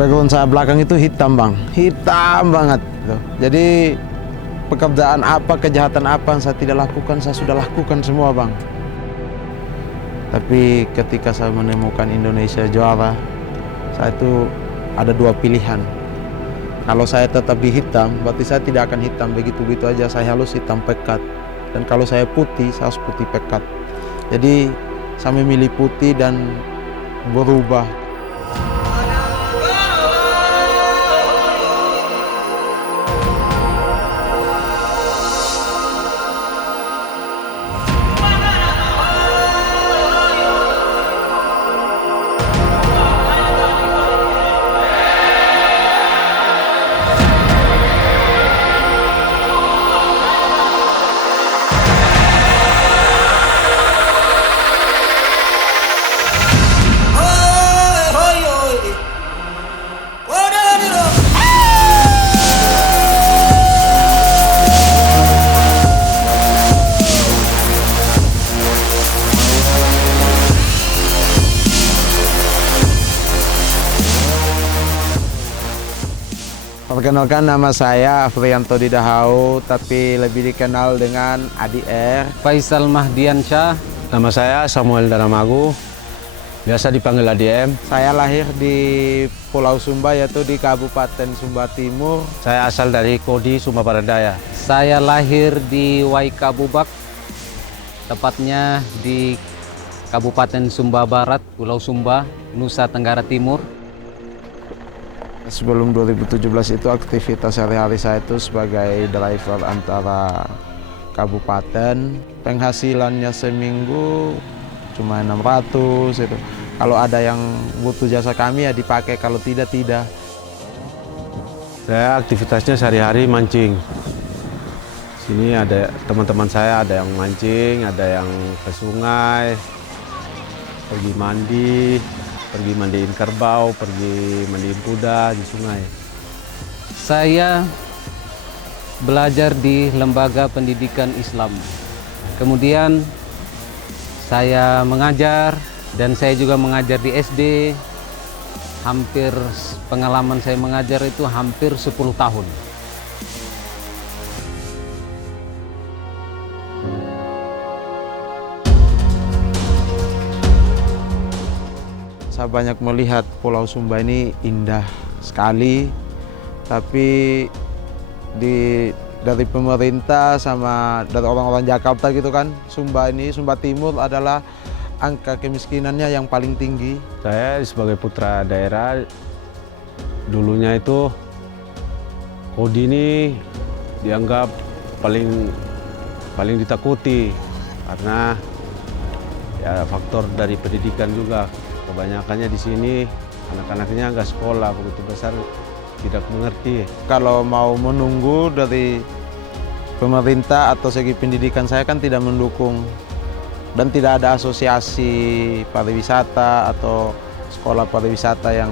Background saya belakang itu hitam bang, hitam banget. Jadi pekerjaan apa, kejahatan apa yang saya tidak lakukan, saya sudah lakukan semua bang. Tapi ketika saya menemukan Indonesia Juara, saya itu ada dua pilihan. Kalau saya tetap di hitam, berarti saya tidak akan hitam begitu-begitu aja, saya harus hitam pekat. Dan kalau saya putih, saya harus putih pekat. Jadi saya memilih putih dan berubah. Perkenalkan, nama saya Afrianto Didahau, tapi lebih dikenal dengan Adi R. Faisal Mahdiansyah. Nama saya Samuel Daramagu, biasa dipanggil ADM. Saya lahir di Pulau Sumba, yaitu di Kabupaten Sumba Timur. Saya asal dari Kodi, Sumba Barat Daya. Saya lahir di Waikabubak, tepatnya di Kabupaten Sumba Barat, Pulau Sumba, Nusa Tenggara Timur. Sebelum 2017 itu aktivitas sehari-hari saya itu sebagai driver antara kabupaten. Penghasilannya seminggu cuma 600 itu. Kalau ada yang butuh jasa kami ya dipakai, kalau tidak, tidak. Saya aktivitasnya sehari-hari mancing. Sini ada teman-teman saya, ada yang mancing, ada yang ke sungai, pergi mandi, pergi mandiin kerbau, pergi mandiin kuda di sungai. Saya belajar di Lembaga Pendidikan Islam. Kemudian saya mengajar, dan saya juga mengajar di SD. Hampir pengalaman saya mengajar itu hampir 10 tahun. Saya banyak melihat Pulau Sumba ini indah sekali, tapi dari pemerintah sama dari orang-orang Jakarta gitu kan, Sumba Timur adalah angka kemiskinannya yang paling tinggi. Saya sebagai putra daerah, dulunya itu Kodi ini dianggap paling ditakuti karena ya faktor dari pendidikan juga. Kebanyakannya di sini anak-anaknya nggak sekolah, begitu besar tidak mengerti. Kalau mau menunggu dari pemerintah atau segi pendidikan, saya kan tidak mendukung, dan tidak ada asosiasi pariwisata atau sekolah pariwisata yang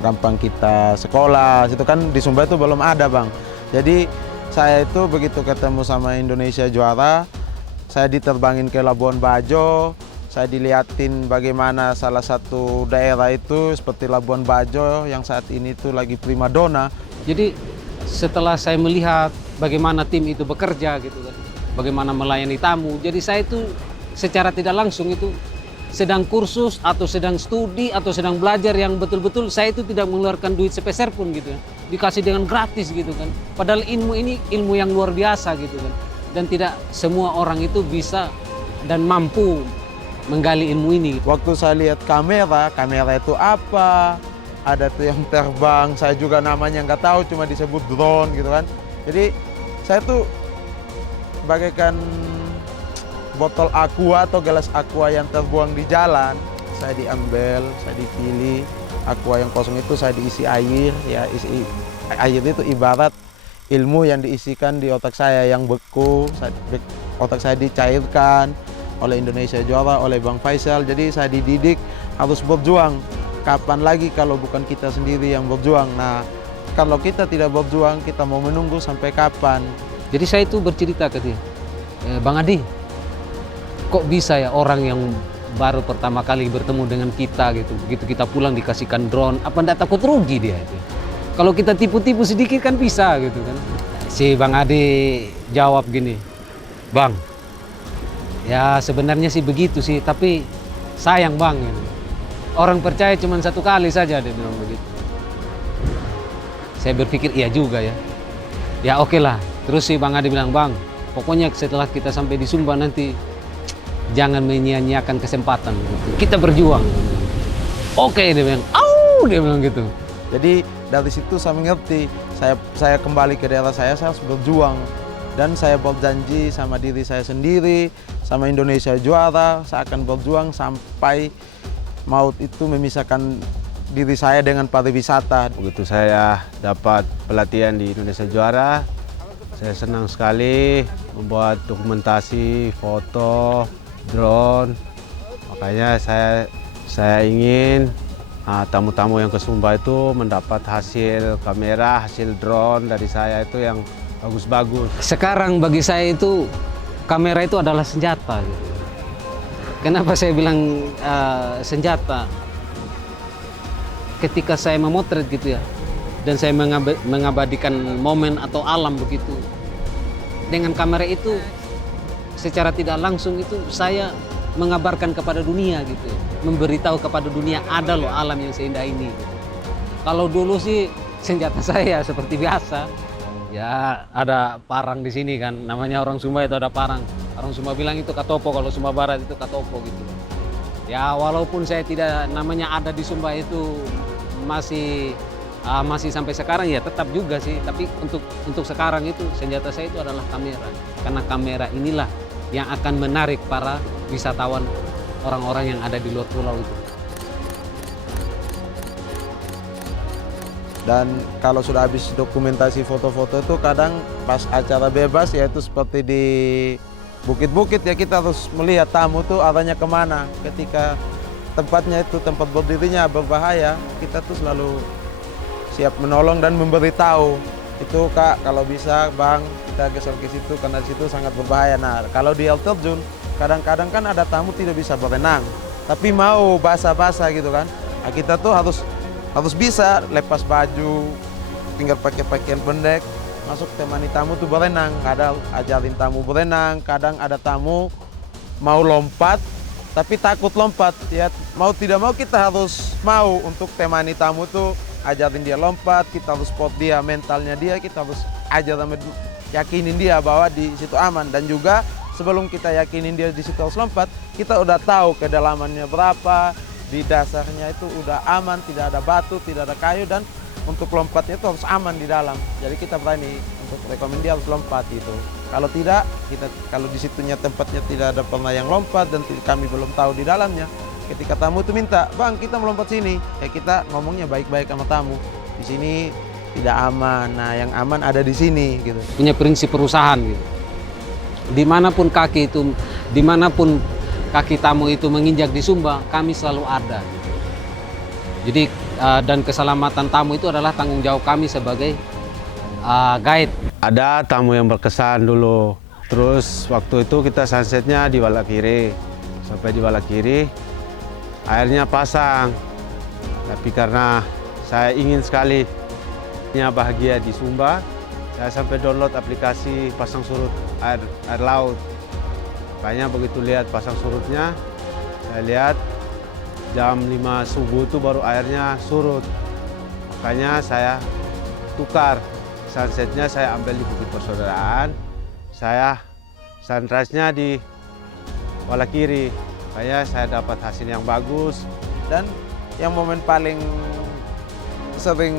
gampang kita sekolah. Itu kan di Sumba itu belum ada bang. Jadi saya itu begitu ketemu sama Indonesia Juara, saya diterbangin ke Labuan Bajo. Saya dilihatin bagaimana salah satu daerah itu seperti Labuan Bajo yang saat ini tuh lagi primadona. Jadi setelah saya melihat bagaimana tim itu bekerja gitu kan, bagaimana melayani tamu, jadi saya itu secara tidak langsung itu sedang kursus atau sedang studi atau sedang belajar yang betul-betul saya itu tidak mengeluarkan duit sepeser pun gitu kan. Dikasih dengan gratis gitu kan. Padahal ilmu ini ilmu yang luar biasa gitu kan. Dan tidak semua orang itu bisa dan mampu menggali ilmu ini. Waktu saya lihat kamera itu apa, ada tuh yang terbang, saya juga namanya nggak tahu, cuma disebut drone gitu kan. Jadi saya tuh bagaikan botol aqua atau gelas aqua yang terbuang di jalan. Saya diambil, saya dipilih, aqua yang kosong itu saya diisi air, ya air itu ibarat ilmu yang diisikan di otak saya yang beku, otak saya dicairkan oleh Indonesia Juara, oleh Bang Faisal. Jadi saya dididik harus berjuang. Kapan lagi kalau bukan kita sendiri yang berjuang? Nah, kalau kita tidak berjuang, kita mau menunggu sampai kapan? Jadi saya itu bercerita ke dia, Bang Adi, kok bisa ya orang yang baru pertama kali bertemu dengan kita gitu. Begitu kita pulang dikasihkan drone, apa ndak takut rugi dia itu? Kalau kita tipu-tipu sedikit kan bisa gitu kan. Si Bang Ade jawab gini, Bang, ya sebenarnya sih begitu sih, tapi sayang Bang. Gitu. Orang percaya cuma satu kali saja, dia bilang begitu. Saya berpikir iya juga ya. Ya oke lah. Terus si Bang Ade bilang, Bang, pokoknya setelah kita sampai di Sumba nanti jangan menyia-nyiakan kesempatan gitu. Kita berjuang. Oke, dia bilang, "Au!" dia bilang gitu. Jadi dari situ saya mengerti, saya kembali ke daerah saya harus berjuang. Dan saya berjanji sama diri saya sendiri, sama Indonesia Juara, saya akan berjuang sampai maut itu memisahkan diri saya dengan pariwisata. Begitu saya dapat pelatihan di Indonesia Juara, saya senang sekali membuat dokumentasi, foto, drone. Makanya saya ingin tamu-tamu yang ke Sumba itu mendapat hasil kamera, hasil drone dari saya itu yang bagus-bagus. Sekarang bagi saya itu kamera itu adalah senjata. Gitu. Kenapa saya bilang senjata? Ketika saya memotret gitu ya, dan saya mengabadikan momen atau alam begitu, dengan kamera itu secara tidak langsung itu saya mengabarkan kepada dunia gitu, memberitahu kepada dunia ada loh alam yang seindah ini. Gitu. Kalau dulu sih senjata saya seperti biasa, ya ada parang di sini kan, namanya orang Sumba itu ada parang. Orang Sumba bilang itu katopo, kalau Sumba Barat itu katopo gitu. Ya walaupun saya tidak namanya ada di Sumba itu masih sampai sekarang ya tetap juga sih, tapi untuk sekarang itu senjata saya itu adalah kamera, karena kamera inilah yang akan menarik para wisatawan orang-orang yang ada di luar pulau itu. Dan kalau sudah habis dokumentasi foto-foto itu kadang pas acara bebas, yaitu seperti di bukit-bukit ya, kita harus melihat tamu tuh arahnya kemana. Ketika tempatnya itu tempat berdirinya berbahaya, kita tuh selalu siap menolong dan memberitahu. Itu Kak, kalau bisa Bang, kita geser ke situ karena di situ sangat berbahaya. Nah, kalau di air terjun, kadang-kadang kan ada tamu tidak bisa berenang, tapi mau basah-basah gitu kan. Nah, kita tuh harus bisa lepas baju, tinggal pakai pakaian pendek, masuk temani tamu tuh berenang. Kadang ajarin tamu berenang, kadang ada tamu mau lompat, tapi takut lompat. Ya mau tidak mau kita harus mau untuk temani tamu tuh, ajarin dia lompat, kita harus support dia, mentalnya dia, kita harus ajar sama yakinin dia bahwa di situ aman. Dan juga sebelum kita yakinin dia di situ harus lompat, kita udah tahu kedalamannya berapa, di dasarnya itu udah aman, tidak ada batu, tidak ada kayu, dan untuk lompatnya itu harus aman di dalam. Jadi kita berani untuk rekomend dia harus lompat gitu. Kalau tidak, kalau di situnya tempatnya tidak ada pernah yang lompat dan kami belum tahu di dalamnya, ketika tamu itu minta, Bang kita melompat sini, ya kita ngomongnya baik-baik sama tamu. Di sini tidak aman, nah yang aman ada di sini gitu. Punya prinsip perusahaan gitu. Dimanapun kaki tamu itu menginjak di Sumba, kami selalu ada. Jadi dan keselamatan tamu itu adalah tanggung jawab kami sebagai guide. Ada tamu yang berkesan dulu. Terus waktu itu kita sunsetnya di Walakiri. Sampai di Walakiri, airnya pasang. Tapi karena saya ingin sekali bahagia di Sumba, saya sampai download aplikasi pasang surut air laut. Makanya begitu lihat pasang surutnya, saya lihat jam 5 subuh itu baru airnya surut. Makanya saya tukar. Sunsetnya saya ambil di Bukit Persaudaraan, saya sunrise-nya di Walakiri. Makanya saya dapat hasil yang bagus. Dan yang momen paling sering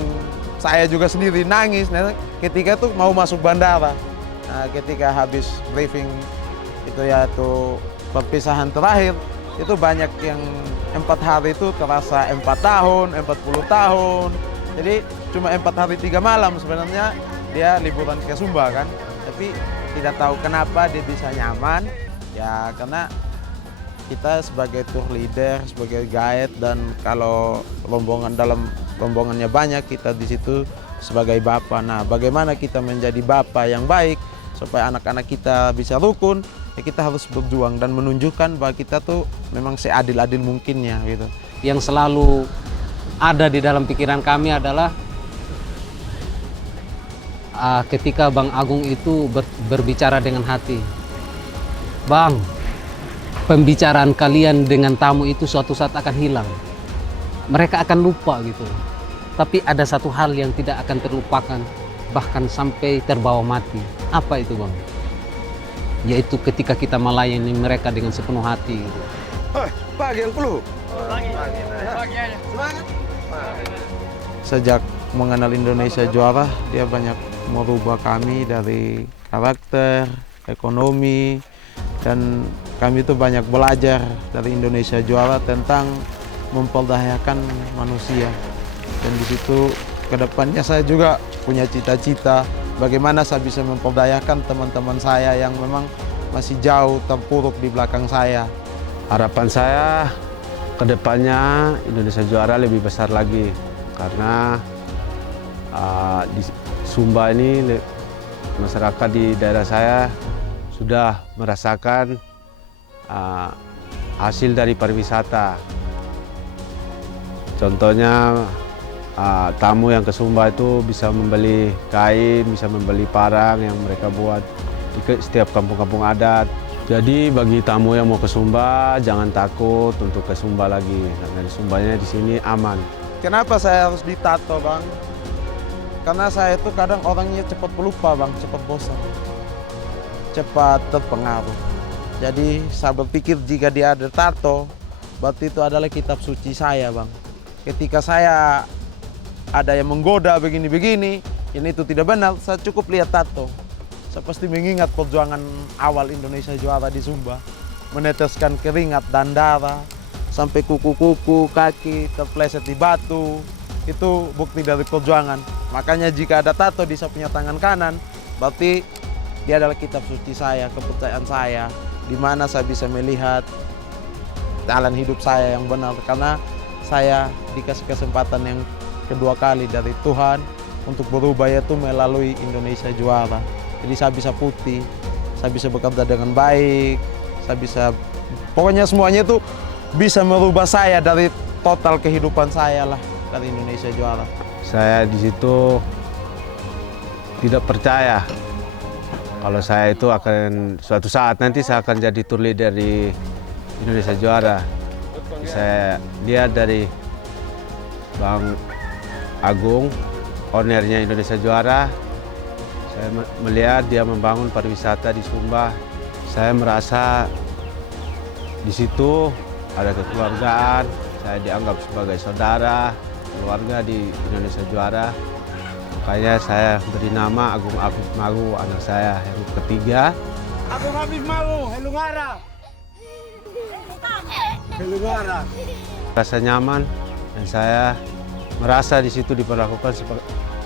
saya juga sendiri nangis ketika tuh mau masuk bandara. Nah, ketika habis briefing itu yaitu perpisahan terakhir, itu banyak yang 4 hari itu terasa 4 tahun, 40 tahun. Jadi cuma 4 hari 3 malam sebenarnya dia liburan ke Sumba kan. Tapi tidak tahu kenapa dia bisa nyaman, ya karena kita sebagai tour leader, sebagai guide, dan kalau dalam rombongannya banyak, kita di situ sebagai bapak. Nah, bagaimana kita menjadi bapak yang baik supaya anak-anak kita bisa rukun? Ya kita harus berjuang dan menunjukkan bahwa kita tuh memang seadil-adil mungkinnya gitu. Yang selalu ada di dalam pikiran kami adalah ketika Bang Agung itu berbicara dengan hati. Bang, pembicaraan kalian dengan tamu itu suatu saat akan hilang. Mereka akan lupa gitu. Tapi ada satu hal yang tidak akan terlupakan, bahkan sampai terbawa mati. Apa itu, Bang? Yaitu ketika kita melayani mereka dengan sepenuh hati gitu. Pagi yang perlu. Sejak mengenal Indonesia Juara, dia banyak merubah kami dari karakter, ekonomi, dan kami itu banyak belajar dari Indonesia Juara tentang memperdayakan manusia. Dan di situ kedepannya saya juga punya cita-cita bagaimana saya bisa memperdayakan teman-teman saya yang memang masih jauh terpuruk di belakang saya. Harapan saya kedepannya Indonesia Juara lebih besar lagi, karena di Sumba ini masyarakat di daerah saya sudah merasakan hasil dari pariwisata. Contohnya tamu yang ke Sumba itu bisa membeli kain, bisa membeli parang yang mereka buat di setiap kampung-kampung adat. Jadi bagi tamu yang mau ke Sumba, jangan takut untuk ke Sumba lagi, karena di Sumbanya di sini aman. Kenapa saya harus ditato, Bang? Karena saya itu kadang orangnya cepat pelupa, Bang, cepat bosan, cepat terpengaruh. Jadi saya berpikir jika dia ada tato, berarti itu adalah kitab suci saya, Bang. Ketika saya ada yang menggoda begini-begini, ini itu tidak benar, saya cukup lihat tato. Saya pasti mengingat perjuangan awal Indonesia Juara di Sumba. Meneteskan keringat dan darah, sampai kuku-kuku, kaki terpleset di batu. Itu bukti dari perjuangan. Makanya jika ada tato di saya punya tangan kanan, berarti dia adalah kitab suci saya, kepercayaan saya. Di mana saya bisa melihat jalan hidup saya yang benar. Karena saya dikasih kesempatan yang kedua kali dari Tuhan untuk berubah, yaitu melalui Indonesia Juara. Jadi saya bisa putih, saya bisa bekerja dengan baik, saya bisa, pokoknya semuanya itu bisa merubah saya dari total kehidupan saya lah dari Indonesia Juara. Saya di situ tidak percaya kalau saya itu akan suatu saat nanti saya akan jadi tour leader di Indonesia Juara. Saya lihat dari Bang Agung, ownernya Indonesia Juara. Saya melihat dia membangun pariwisata di Sumba. Saya merasa di situ ada kekeluargaan. Saya dianggap sebagai saudara, keluarga di Indonesia Juara. Makanya saya beri nama Agung Afif Magu, anak saya yang ketiga. Agung Afif Magu, Helungara. Helungara. Rasa nyaman dan saya merasa di situ diperlakukan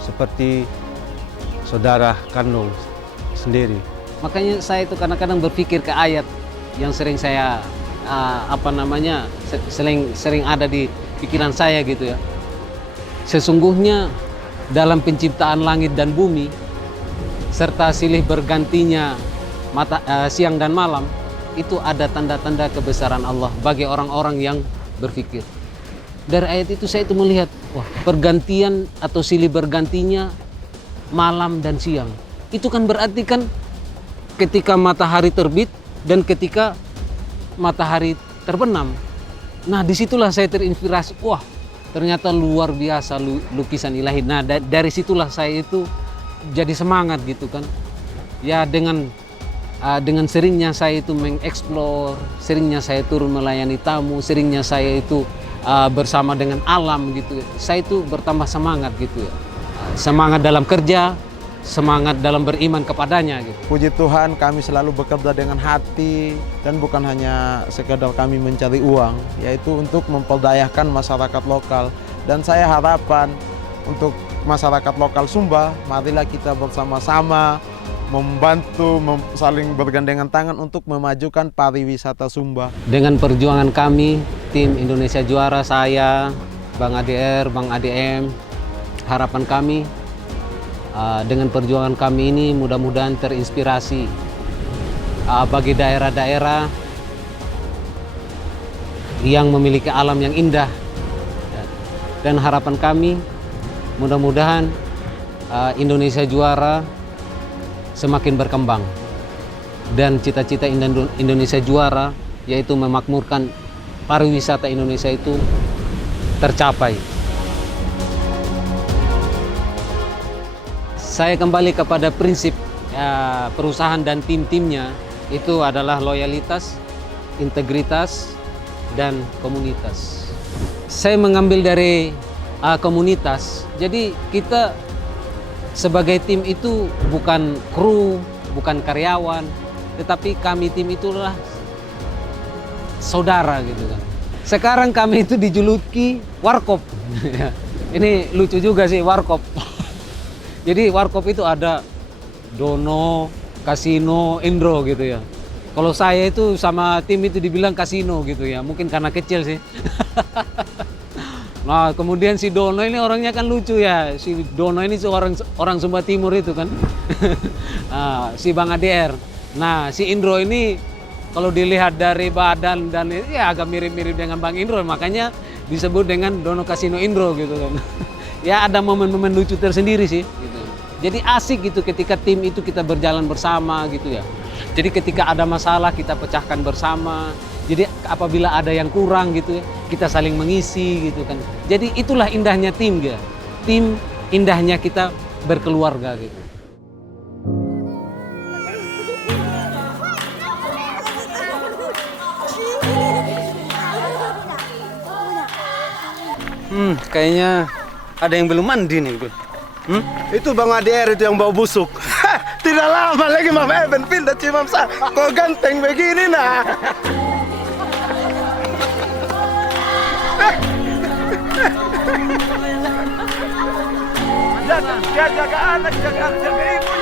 seperti saudara kandung sendiri. Makanya saya itu kadang-kadang berpikir ke ayat yang sering saya sering ada di pikiran saya gitu ya. Sesungguhnya dalam penciptaan langit dan bumi serta silih bergantinya siang dan malam, itu ada tanda-tanda kebesaran Allah bagi orang-orang yang berpikir. Dari ayat itu saya itu melihat, wah, pergantian atau silih bergantinya malam dan siang. Itu kan berarti kan ketika matahari terbit dan ketika matahari terbenam. Nah, disitulah saya terinspirasi. Wah, ternyata luar biasa lukisan ilahi. Nah, dari situlah saya itu jadi semangat gitu kan. Ya dengan seringnya saya itu mengeksplor, seringnya saya turun melayani tamu, seringnya saya itu bersama dengan alam gitu. Saya itu bertambah semangat gitu ya. Semangat dalam kerja, semangat dalam beriman kepadanya gitu. Puji Tuhan, kami selalu bekerja dengan hati dan bukan hanya sekedar kami mencari uang, yaitu untuk memperdayakan masyarakat lokal. Dan saya harapan untuk masyarakat lokal Sumba, marilah kita bersama-sama membantu, saling bergandengan tangan untuk memajukan pariwisata Sumba. Dengan perjuangan kami, tim Indonesia Juara, saya, Bang ADR, Bang ADM, harapan kami dengan perjuangan kami ini mudah-mudahan terinspirasi bagi daerah-daerah yang memiliki alam yang indah. Dan harapan kami mudah-mudahan Indonesia juara semakin berkembang. Dan cita-cita Indonesia juara yaitu memakmurkan pariwisata Indonesia itu tercapai. Saya kembali kepada prinsip perusahaan dan tim-timnya itu adalah loyalitas, integritas, dan komunitas. Saya mengambil dari komunitas, jadi kita sebagai tim itu bukan kru, bukan karyawan, tetapi kami tim itulah saudara gitu kan. Sekarang kami itu dijuluki Warkop. Ini lucu juga sih Warkop. Jadi Warkop itu ada Dono, Kasino, Indro gitu ya. Kalau saya itu sama tim itu dibilang kasino gitu ya, mungkin karena kecil sih. Nah kemudian si Dono ini orangnya kan lucu ya. Si Dono ini orang Sumba Timur itu kan. Nah, si Bang ADR. Nah si Indro ini kalau dilihat dari badan dan ya agak mirip-mirip dengan Bang Indro, makanya disebut dengan Dono Kasino Indro gitu kan. Ya ada momen-momen lucu tersendiri sih gitu. Jadi asik gitu ketika tim itu kita berjalan bersama gitu ya. Jadi ketika ada masalah kita pecahkan bersama. Jadi apabila ada yang kurang gitu ya, kita saling mengisi gitu kan. Jadi itulah indahnya tim ya. Tim indahnya kita berkeluarga gitu. Kayaknya ada yang belum mandi nih, Bro. Itu Bang ADR itu yang bau busuk. Tidak lama lagi Mam Eben pindah Cimamsa. Kok ganteng begini nah. Jaga anak, jaga ibu